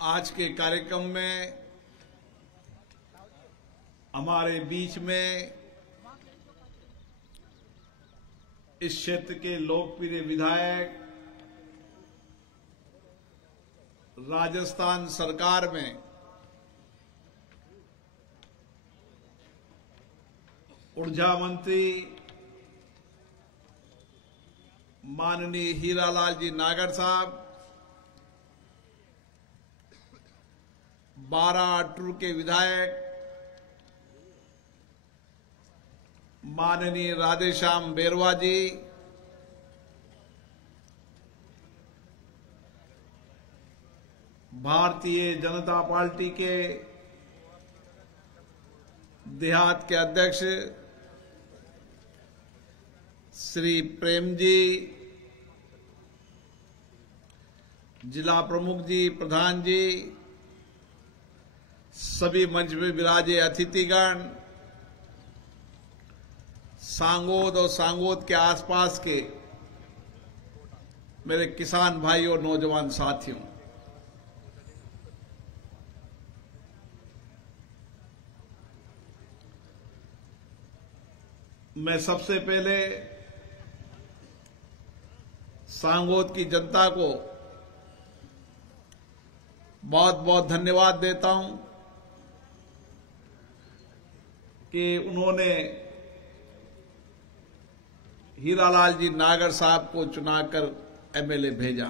आज के कार्यक्रम में हमारे बीच में इस क्षेत्र के लोकप्रिय विधायक, राजस्थान सरकार में ऊर्जा मंत्री माननीय हीरालाल जी नागर साहब, बाराटूर के विधायक माननीय राधेश्याम बेरवा जी, भारतीय जनता पार्टी के देहात के अध्यक्ष श्री प्रेम जी, जिला प्रमुख जी, प्रधान जी, सभी मंच में विराजे अतिथिगण, सांगोद और सांगोद के आसपास के मेरे किसान भाई और नौजवान साथियों, मैं सबसे पहले सांगोद की जनता को बहुत बहुत धन्यवाद देता हूं कि उन्होंने हीरालाल जी नागर साहब को चुनाकर एमएलए भेजा।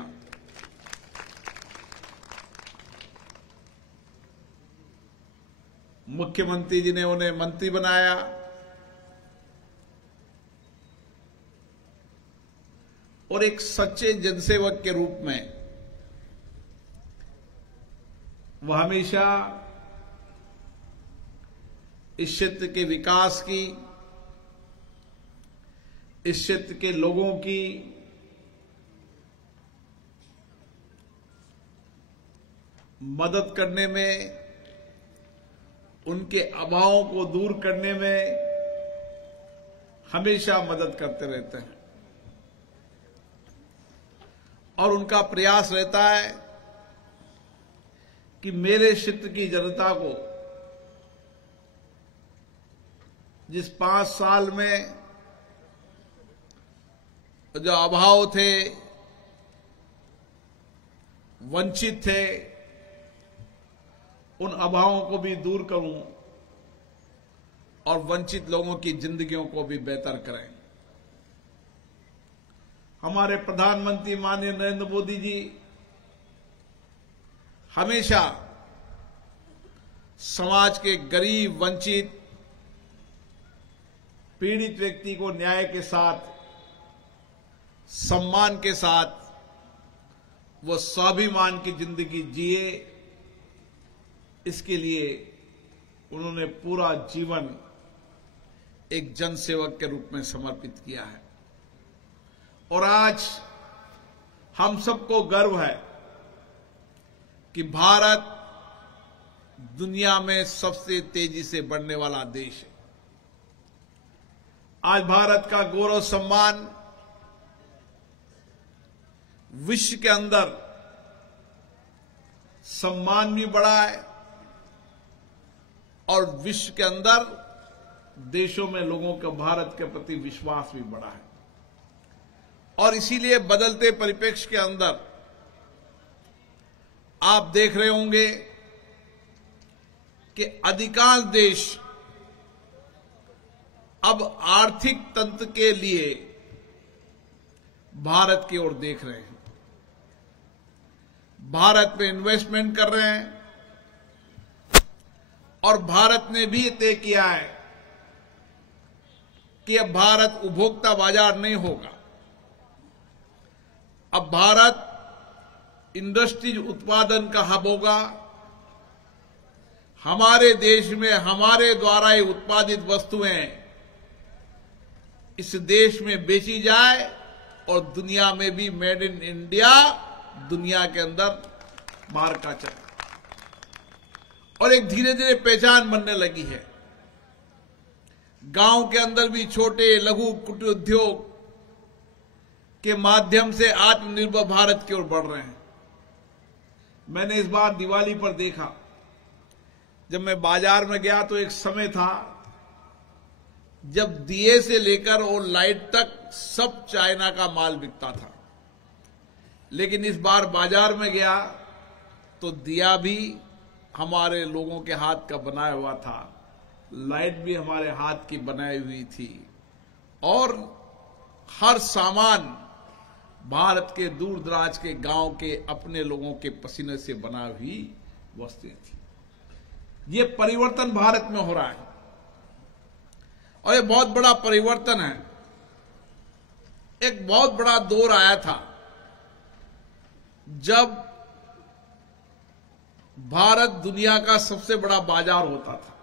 मुख्यमंत्री जी ने उन्हें मंत्री बनाया और एक सच्चे जनसेवक के रूप में वह हमेशा इस क्षेत्र के विकास की, इस क्षेत्र के लोगों की मदद करने में, उनके अभावों को दूर करने में हमेशा मदद करते रहते हैं और उनका प्रयास रहता है कि मेरे क्षेत्र की जनता को जिस 5 साल में जो अभाव थे, वंचित थे, उन अभावों को भी दूर करूं और वंचित लोगों की जिंदगियों को भी बेहतर करें। हमारे प्रधानमंत्री माननीय नरेंद्र मोदी जी हमेशा समाज के गरीब, वंचित, पीड़ित व्यक्ति को न्याय के साथ, सम्मान के साथ वो स्वाभिमान की जिंदगी जिए, इसके लिए उन्होंने पूरा जीवन एक जनसेवक के रूप में समर्पित किया है। और आज हम सबको गर्व है कि भारत दुनिया में सबसे तेजी से बढ़ने वाला देश है। आज भारत का गौरव सम्मान विश्व के अंदर सम्मान भी बढ़ा है और विश्व के अंदर देशों में लोगों का भारत के प्रति विश्वास भी बढ़ा है। और इसीलिए बदलते परिप्रेक्ष्य के अंदर आप देख रहे होंगे कि अधिकांश देश अब आर्थिक तंत्र के लिए भारत की ओर देख रहे हैं, भारत में इन्वेस्टमेंट कर रहे हैं और भारत ने भी तय किया है कि अब भारत उपभोक्ता बाजार नहीं होगा, अब भारत इंडस्ट्रीज उत्पादन का हब होगा। हमारे देश में हमारे द्वारा ही उत्पादित वस्तुएं इस देश में बेची जाए और दुनिया में भी मेड इन इंडिया दुनिया के अंदर मार्का चले और एक धीरे धीरे पहचान बनने लगी है। गांव के अंदर भी छोटे लघु कुटीर उद्योग के माध्यम से आत्मनिर्भर भारत की ओर बढ़ रहे हैं। मैंने इस बार दिवाली पर देखा, जब मैं बाजार में गया तो एक समय था जब दिए से लेकर और लाइट तक सब चाइना का माल बिकता था। लेकिन इस बार बाजार में गया तो दिया भी हमारे लोगों के हाथ का बनाया हुआ था, लाइट भी हमारे हाथ की बनाई हुई थी, और हर सामान भारत के दूर दराज के गांव के अपने लोगों के पसीने से बना हुई वस्तुएं थी। ये परिवर्तन भारत में हो रहा है और ये बहुत बड़ा परिवर्तन है। एक बहुत बड़ा दौर आया था जब भारत दुनिया का सबसे बड़ा बाजार होता था।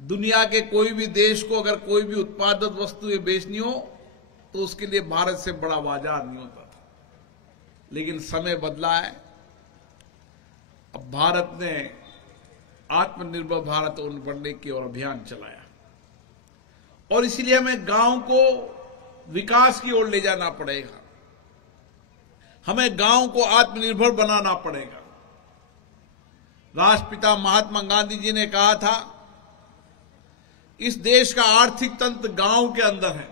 दुनिया के कोई भी देश को अगर कोई भी उत्पादित वस्तुएं बेचनी हो तो उसके लिए भारत से बड़ा बाजार नहीं होता था। लेकिन समय बदला है। अब भारत ने आत्मनिर्भर भारत बनने की ओर अभियान चलाया और इसीलिए हमें गांव को विकास की ओर ले जाना पड़ेगा। हमें गांव को आत्मनिर्भर बनाना पड़ेगा। राष्ट्रपिता महात्मा गांधी जी ने कहा था, इस देश का आर्थिक तंत्र गांव के अंदर है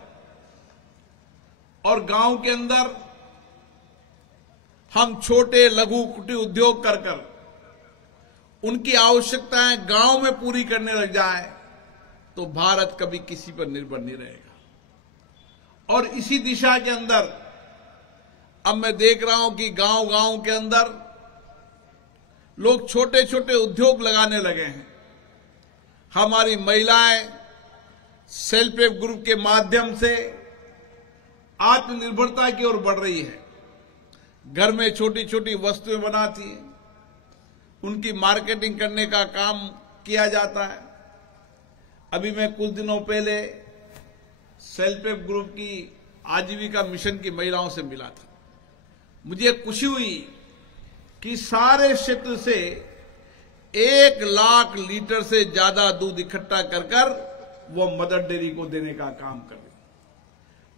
और गांव के अंदर हम छोटे लघु कुटीर उद्योग कर कर उनकी आवश्यकताएं गांव में पूरी करने लग जाए तो भारत कभी किसी पर निर्भर नहीं रहेगा। और इसी दिशा के अंदर अब मैं देख रहा हूं कि गांव गांव के अंदर लोग छोटे छोटे उद्योग लगाने लगे हैं। हमारी महिलाएं सेल्फ हेल्प ग्रुप के माध्यम से आत्मनिर्भरता की ओर बढ़ रही है। घर में छोटी छोटी वस्तुएं बनाती है, उनकी मार्केटिंग करने का काम किया जाता है। अभी मैं कुछ दिनों पहले सेल्फ हेल्प ग्रुप की आजीविका मिशन की महिलाओं से मिला था। मुझे खुशी हुई कि सारे क्षेत्र से 1 लाख लीटर से ज्यादा दूध इकट्ठा कर कर वो मदर डेयरी को देने का काम कर रही।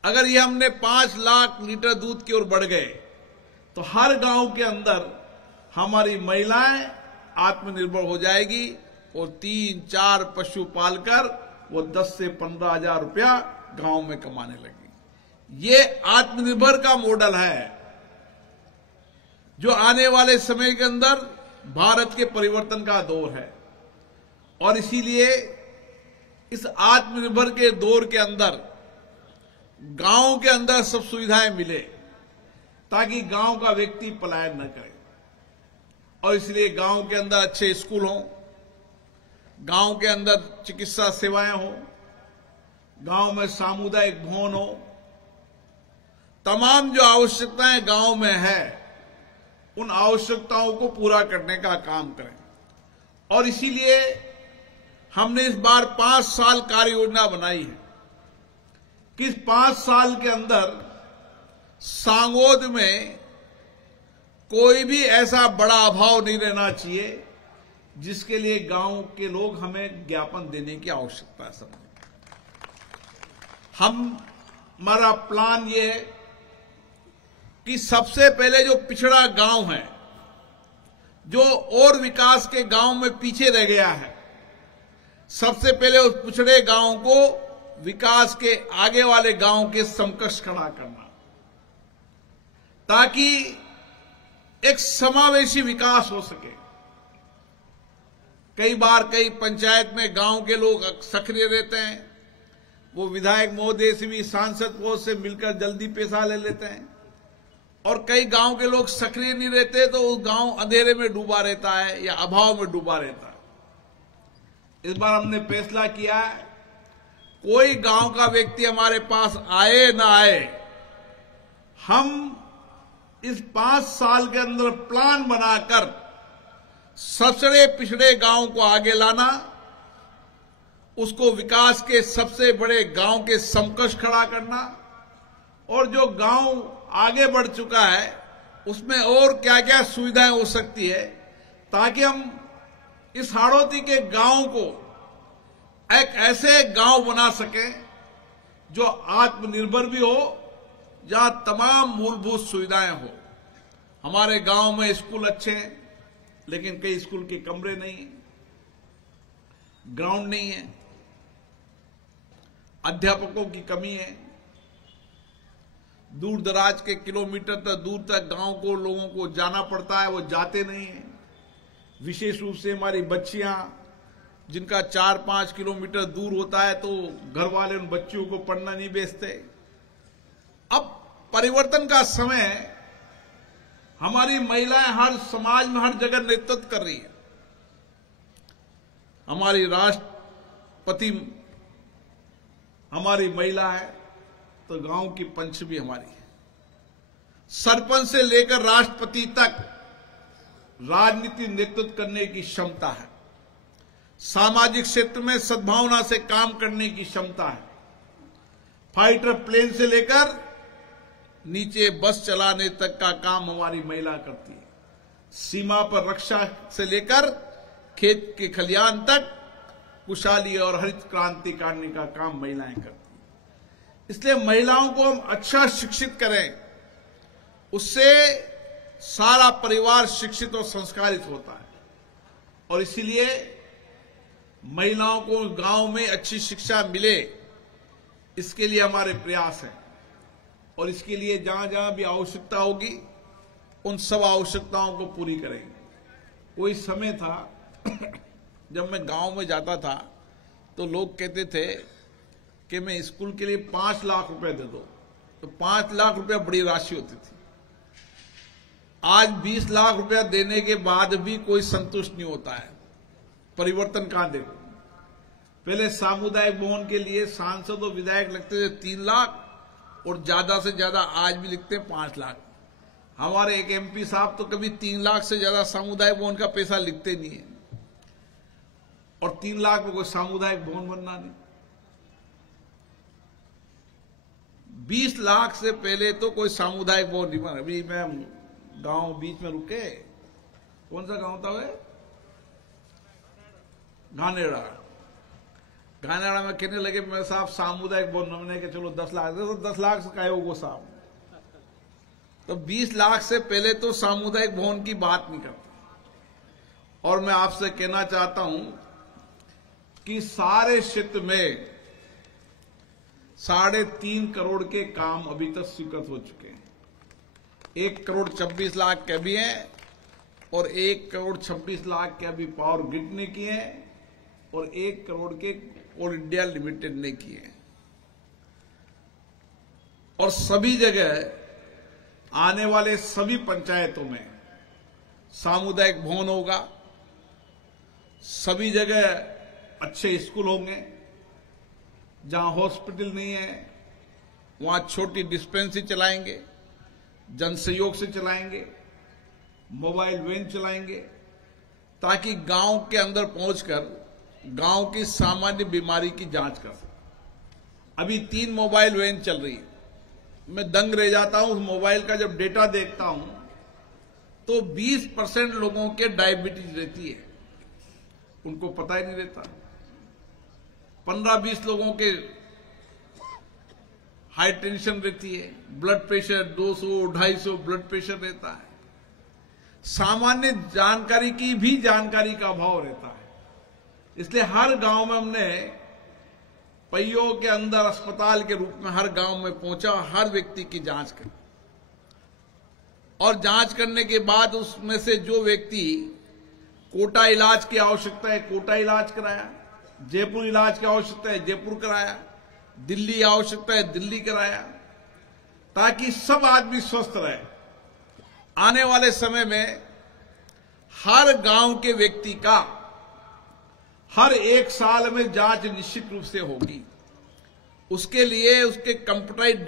अगर ये हमने 5 लाख लीटर दूध की ओर बढ़ गए तो हर गांव के अंदर हमारी महिलाएं आत्मनिर्भर हो जाएगी और 3-4 पशु पालकर वो 10 से 15 हजार रुपया गांव में कमाने लगी। ये आत्मनिर्भर का मॉडल है जो आने वाले समय के अंदर भारत के परिवर्तन का दौर है। और इसीलिए इस आत्मनिर्भर के दौर के अंदर गांव के अंदर सब सुविधाएं मिले ताकि गांव का व्यक्ति पलायन न करे। और इसलिए गांव के अंदर अच्छे स्कूल हों, गांव के अंदर चिकित्सा सेवाएं हों, गांव में सामुदायिक भवन हो, तमाम जो आवश्यकताएं गांव में है उन आवश्यकताओं को पूरा करने का काम करें। और इसीलिए हमने इस बार 5 साल कार्य योजना बनाई है कि इस 5 साल के अंदर सांगोद में कोई भी ऐसा बड़ा अभाव नहीं रहना चाहिए जिसके लिए गांव के लोग हमें ज्ञापन देने की आवश्यकता है। हमारा प्लान ये है कि सबसे पहले जो पिछड़ा गांव है, जो और विकास के गांव में पीछे रह गया है, सबसे पहले उस पिछड़े गांव को विकास के आगे वाले गांव के समकक्ष खड़ा करना, ताकि एक समावेशी विकास हो सके। कई बार कई पंचायत में गांव के लोग सक्रिय रहते हैं, वो विधायक महोदय से भी सांसद पद से मिलकर जल्दी पैसा ले लेते हैं, और कई गांव के लोग सक्रिय नहीं रहते तो वो गांव अंधेरे में डूबा रहता है या अभाव में डूबा रहता है। इस बार हमने फैसला किया है, कोई गांव का व्यक्ति हमारे पास आए ना आए, हम इस 5 साल के अंदर प्लान बनाकर सबसे पिछड़े गांव को आगे लाना, उसको विकास के सबसे बड़े गांव के समकक्ष खड़ा करना, और जो गांव आगे बढ़ चुका है उसमें और क्या क्या सुविधाएं हो सकती है, ताकि हम इस हाड़ौती के गांव को एक ऐसे गांव बना सकें जो आत्मनिर्भर भी हो, जहां तमाम मूलभूत सुविधाएं हो। हमारे गांव में स्कूल अच्छे हैं, लेकिन कई स्कूल के कमरे नहीं है, ग्राउंड नहीं है, अध्यापकों की कमी है। दूर दराज के किलोमीटर तक दूर तक गांव को लोगों को जाना पड़ता है, वो जाते नहीं है। विशेष रूप से हमारी बच्चियां जिनका 4-5 किलोमीटर दूर होता है, तो घर वाले उन बच्चियों को पढ़ना नहीं भेजते। अब परिवर्तन का समय है, हमारी महिलाएं हर समाज में हर जगह नेतृत्व कर रही है। हमारी राष्ट्रपति हमारी महिला है, तो गांव की पंच भी हमारी है। सरपंच से लेकर राष्ट्रपति तक राजनीति नेतृत्व करने की क्षमता है। सामाजिक क्षेत्र में सद्भावना से काम करने की क्षमता है। फाइटर प्लेन से लेकर नीचे बस चलाने तक का काम हमारी महिला करती है। सीमा पर रक्षा से लेकर खेत के खलियान तक खुशहाली और हरित क्रांति करने का काम महिलाएं करती हैं। इसलिए महिलाओं को हम अच्छा शिक्षित करें, उससे सारा परिवार शिक्षित और संस्कारित होता है। और इसीलिए महिलाओं को गांव में अच्छी शिक्षा मिले, इसके लिए हमारे प्रयास हैं। और इसके लिए जहां जहां भी आवश्यकता होगी, उन सब आवश्यकताओं को पूरी करेंगे। कोई समय था जब मैं गांव में जाता था, तो लोग कहते थे कि मैं स्कूल के लिए 5 लाख रुपए दे दो, तो 5 लाख रुपया बड़ी राशि होती थी। आज 20 लाख रुपया देने के बाद भी कोई संतुष्ट नहीं होता है। परिवर्तन कहां देखो। पहले सामुदायिक भवन के लिए सांसद और विधायक लगते थे 3 लाख, और ज्यादा से ज्यादा आज भी लिखते हैं 5 लाख। हमारे एक एमपी साहब तो कभी 3 लाख से ज्यादा सामुदायिक भवन का पैसा लिखते नहीं है, और 3 लाख में कोई सामुदायिक भवन बनना नहीं। 20 लाख से पहले तो कोई सामुदायिक भवन नहीं बना। अभी मैं गांव बीच में रुके, कौन सा गांव था वे? घानेड़ा। घानेड़ा में कहने लगे मेरे साहब सामुदायिक भवन हमने के चलो 10 लाख, तो 10 लाख से काय होगा साहब। तो 20 लाख से पहले तो सामुदायिक भवन की बात नहीं करता। और मैं आपसे कहना चाहता हूं कि सारे क्षेत्र में 3.5 करोड़ के काम अभी तक स्वीकृत हो चुके हैं। 1 करोड़ 26 लाख के भी हैं, और 1 करोड़ 26 लाख के अभी पावर ग्रिड ने किए हैं, और 1 करोड़ के कोल इंडिया लिमिटेड ने किए हैं। और सभी जगह आने वाले सभी पंचायतों में सामुदायिक भवन होगा। सभी जगह अच्छे स्कूल होंगे। जहां हॉस्पिटल नहीं है, वहां छोटी डिस्पेंसरी चलाएंगे, जन सहयोग से चलाएंगे, मोबाइल वैन चलाएंगे, ताकि गांव के अंदर पहुंचकर गांव की सामान्य बीमारी की जांच कर सके। अभी 3 मोबाइल वैन चल रही है। मैं दंग रह जाता हूं उस मोबाइल का जब डेटा देखता हूं, तो 20% लोगों के डायबिटीज रहती है, उनको पता ही नहीं रहता। 15-20 लोगों के हाई टेंशन रहती है, ब्लड प्रेशर 200-250 ब्लड प्रेशर रहता है। सामान्य जानकारी की भी जानकारी का अभाव रहता है। इसलिए हर गांव में हमने पहियों के अंदर अस्पताल के रूप में हर गांव में पहुंचा, हर व्यक्ति की जांच करी, और जांच करने के बाद उसमें से जो व्यक्ति कोटा इलाज की आवश्यकता है कोटा इलाज कराया, जयपुर इलाज की आवश्यकता है जयपुर कराया, दिल्ली आवश्यकता है दिल्ली कराया, ताकि सब आदमी स्वस्थ रहे। आने वाले समय में हर गांव के व्यक्ति का हर 1 साल में जांच निश्चित रूप से होगी। उसके लिए उसके कंप्यूटराइज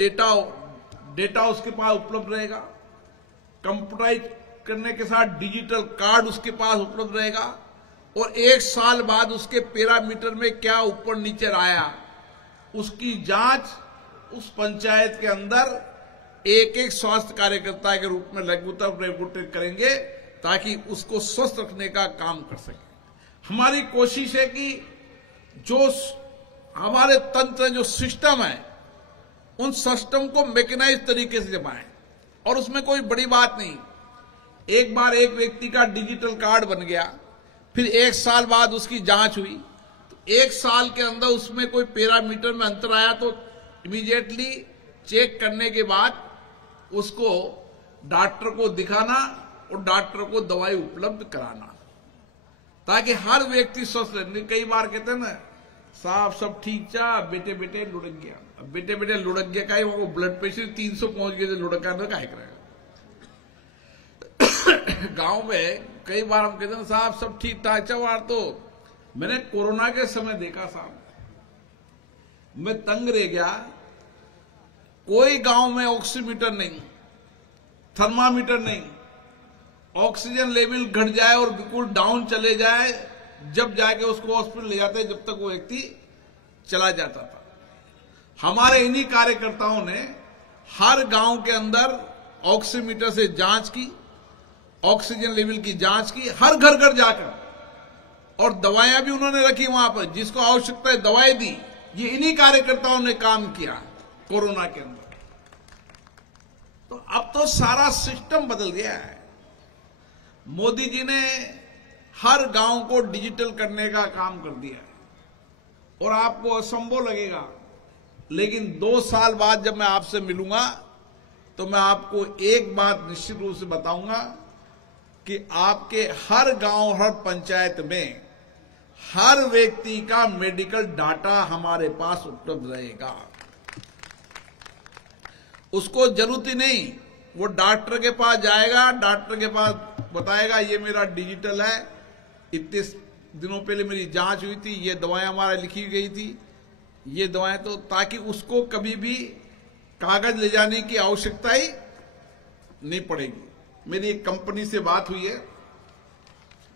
डेटा उसके पास उपलब्ध रहेगा। कंप्यूटराइज करने के साथ डिजिटल कार्ड उसके पास उपलब्ध रहेगा, और 1 साल बाद उसके पैरामीटर में क्या ऊपर नीचे आया, उसकी जांच उस पंचायत के अंदर एक स्वास्थ्य कार्यकर्ता के रूप में रिपोर्ट करेंगे, ताकि उसको स्वस्थ रखने का काम कर सके। हमारी कोशिश है कि जो हमारे तंत्र जो सिस्टम है, उन सिस्टम को मैकेनाइज तरीके से जमाएं। और उसमें कोई बड़ी बात नहीं। एक बार एक व्यक्ति का डिजिटल कार्ड बन गया, फिर 1 साल बाद उसकी जांच हुई, तो 1 साल के अंदर उसमें कोई पैरामीटर में अंतर आया तो इमीडिएटली चेक करने के बाद उसको डॉक्टर को दिखाना और डॉक्टर को दवाई उपलब्ध कराना, ताकि हर व्यक्ति स्वस्थ रहे। कई बार कहते हैं ना, साहब सब ठीक था, बेटे बेटे लुढ़क गया। अब बेटे बेटे लुढ़क गया का वो ब्लड प्रेशर 300 पहुंच गया, लुढ़का ना काहे करेगा। गांव में कई बार हम कहते हैं साहब सब ठीक था। अच्छा बार तो मैंने कोरोना के समय देखा साहब, मैं तंग रह गया। कोई गांव में ऑक्सीमीटर नहीं, थर्मामीटर नहीं, ऑक्सीजन लेवल घट जाए और बिल्कुल डाउन चले जाए, जब जाके उसको हॉस्पिटल ले जाते, जब तक वो व्यक्ति चला जाता था। हमारे इन्हीं कार्यकर्ताओं ने हर गांव के अंदर ऑक्सीमीटर से जांच की, ऑक्सीजन लेवल की जांच की, हर घर घर जाकर, और दवाइयां भी उन्होंने रखी वहां पर, जिसको आवश्यकता है दवाई दी। ये इन्हीं कार्यकर्ताओं ने काम किया कोरोना के अंदर। तो अब तो सारा सिस्टम बदल गया है। मोदी जी ने हर गांव को डिजिटल करने का काम कर दिया है, और आपको असंभव लगेगा, लेकिन 2 साल बाद जब मैं आपसे मिलूंगा तो मैं आपको एक बात निश्चित रूप से बताऊंगा कि आपके हर गांव, हर पंचायत में हर व्यक्ति का मेडिकल डाटा हमारे पास उपलब्ध रहेगा। उसको जरूरत ही नहीं, वो डॉक्टर के पास जाएगा, डॉक्टर के पास बताएगा ये मेरा डिजिटल है, इतने दिनों पहले मेरी जांच हुई थी, ये दवाएं हमारा लिखी गई थी, ये दवाएं, तो ताकि उसको कभी भी कागज ले जाने की आवश्यकता ही नहीं पड़ेगी। मेरी एक कंपनी से बात हुई है,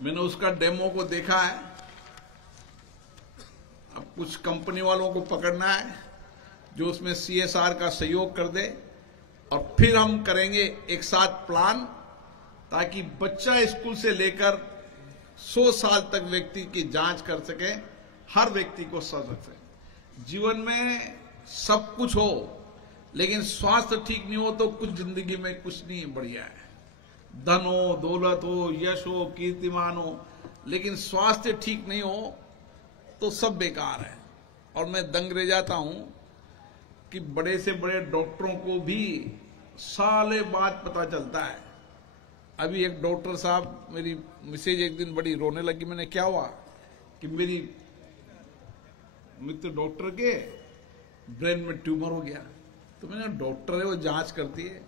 मैंने उसका डेमो को देखा है। अब कुछ कंपनी वालों को पकड़ना है जो उसमें CSR का सहयोग कर दे, और फिर हम करेंगे एक साथ प्लान, ताकि बच्चा स्कूल से लेकर 100 साल तक व्यक्ति की जांच कर सके, हर व्यक्ति को स्वस्थ रख सके। जीवन में सब कुछ हो, लेकिन स्वास्थ्य ठीक नहीं हो तो कुछ जिंदगी में कुछ नहीं बढ़िया है। धन हो, दौलत हो, यश हो, कीर्तिमान हो, लेकिन स्वास्थ्य ठीक नहीं हो तो सब बेकार है। और मैं दंग रह जाता हूं कि बड़े से बड़े डॉक्टरों को भी सालों बाद पता चलता है। अभी एक डॉक्टर साहब, मेरी मिसेज एक दिन बड़ी रोने लगी। मैंने क्या हुआ कि मेरी मित्र डॉक्टर के ब्रेन में ट्यूमर हो गया। तो मैंने, डॉक्टर है वो जांच करती है,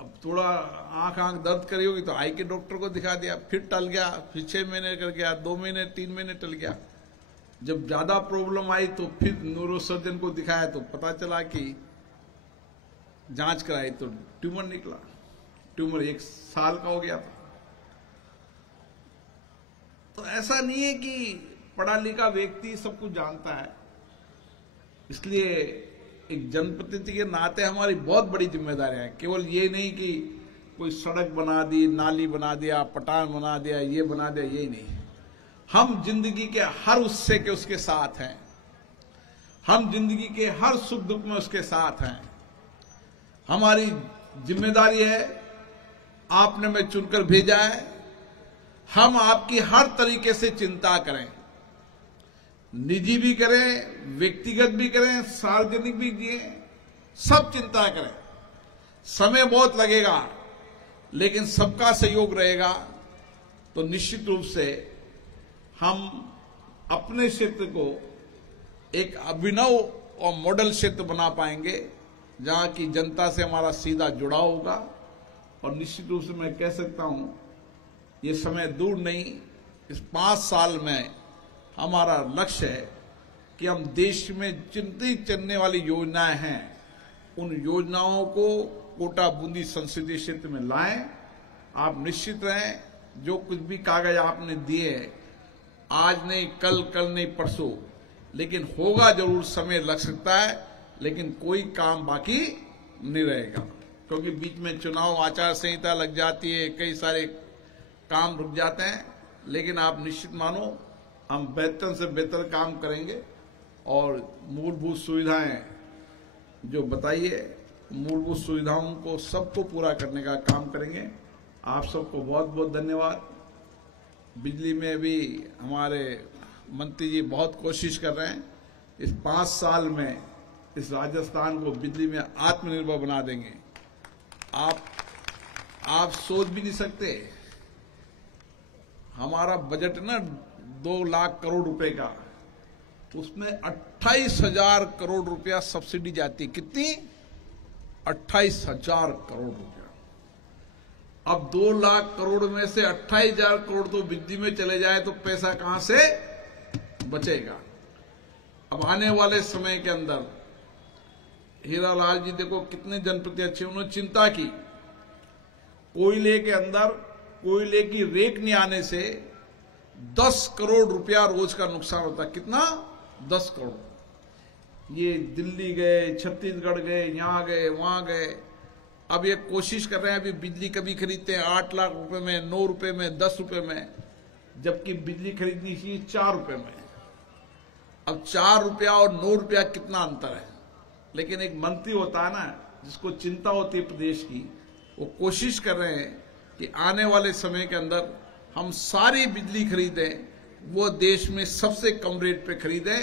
अब थोड़ा आंख दर्द करी होगी तो आई के डॉक्टर को दिखा दिया, फिर टल गया, फिर 6 महीने कर गया, 2 महीने 3 महीने टल गया। जब ज्यादा प्रॉब्लम आई तो फिर न्यूरोसर्जन को दिखाया तो पता चला कि जांच कराई तो ट्यूमर निकला। ट्यूमर 1 साल का हो गया था। तो ऐसा नहीं है कि पढ़ा लिखा व्यक्ति सब कुछ जानता है। इसलिए एक जनप्रतिनिधि के नाते हमारी बहुत बड़ी जिम्मेदारियां हैं। केवल ये नहीं कि कोई सड़क बना दी, नाली बना दिया, पटान बना दिया, ये बना दिया, यही नहीं। हम जिंदगी के हर उससे के उसके साथ हैं, हम जिंदगी के हर सुख दुख में उसके साथ हैं। हमारी जिम्मेदारी है, आपने मैं चुनकर भेजा है, हम आपकी हर तरीके से चिंता करें, निजी भी करें, व्यक्तिगत भी करें, सार्वजनिक भी दिए, सब चिंता करें। समय बहुत लगेगा, लेकिन सबका सहयोग रहेगा तो निश्चित रूप से हम अपने क्षेत्र को एक अभिनव और मॉडल क्षेत्र बना पाएंगे, जहां की जनता से हमारा सीधा जुड़ाव होगा। और निश्चित रूप से मैं कह सकता हूं, ये समय दूर नहीं, इस 5 साल में हमारा लक्ष्य है कि हम देश में जितनी चलने वाली योजनाएं हैं, उन योजनाओं को कोटा बूंदी संसदीय क्षेत्र में लाएं। आप निश्चित रहें, जो कुछ भी कागज आपने दिए हैं, आज नहीं कल, कल नहीं परसों, लेकिन होगा जरूर। समय लग सकता है, लेकिन कोई काम बाकी नहीं रहेगा, क्योंकि बीच में चुनाव आचार संहिता लग जाती है, कई सारे काम रुक जाते हैं। लेकिन आप निश्चित मानो, हम बेहतर से बेहतर काम करेंगे और मूलभूत सुविधाएं जो बताइए, मूलभूत सुविधाओं को सबको पूरा करने का काम करेंगे। आप सबको बहुत बहुत धन्यवाद। बिजली में भी हमारे मंत्री जी बहुत कोशिश कर रहे हैं। इस 5 साल में इस राजस्थान को बिजली में आत्मनिर्भर बना देंगे। आप सोच भी नहीं सकते, हमारा बजट ना 2 लाख करोड़ रुपए का, उसमें 28,000 करोड़ रुपया सब्सिडी जाती है। कितनी? 28,000 करोड़ रुपया। अब 2 लाख करोड़ में से 28,000 करोड़ तो बिजली में चले जाए तो पैसा कहां से बचेगा? अब आने वाले समय के अंदर हीरालाल जी देखो कितने जनप्रतिनिधि अच्छे, उन्होंने चिंता की। कोयले के अंदर कोयले की रेक नहीं आने से 10 करोड़ रुपया रोज का नुकसान होता है। कितना? 10 करोड़। ये दिल्ली गए, छत्तीसगढ़ गए, यहां गए, वहां गए। अब ये कोशिश कर रहे हैं, अभी बिजली कभी खरीदते हैं 8 लाख रुपए में, 9 रुपए में, 10 रुपए में, जबकि बिजली खरीदनी चाहिए 4 रुपए में। अब 4 रुपया और 9 रुपया कितना अंतर है? लेकिन एक मंत्री होता है ना, जिसको चिंता होती है प्रदेश की, वो कोशिश कर रहे हैं कि आने वाले समय के अंदर हम सारी बिजली खरीदें, वो देश में सबसे कम रेट पे खरीदें,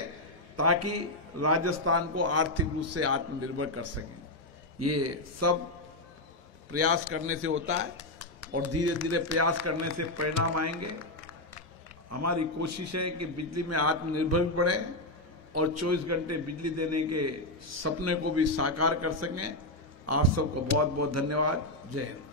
ताकि राजस्थान को आर्थिक रूप से आत्मनिर्भर कर सकें। ये सब प्रयास करने से होता है और धीरे धीरे प्रयास करने से परिणाम आएंगे। हमारी कोशिश है कि बिजली में आत्मनिर्भर भी बढ़े और 24 घंटे बिजली देने के सपने को भी साकार कर सकें। आप सबको बहुत बहुत धन्यवाद। जय हिंद।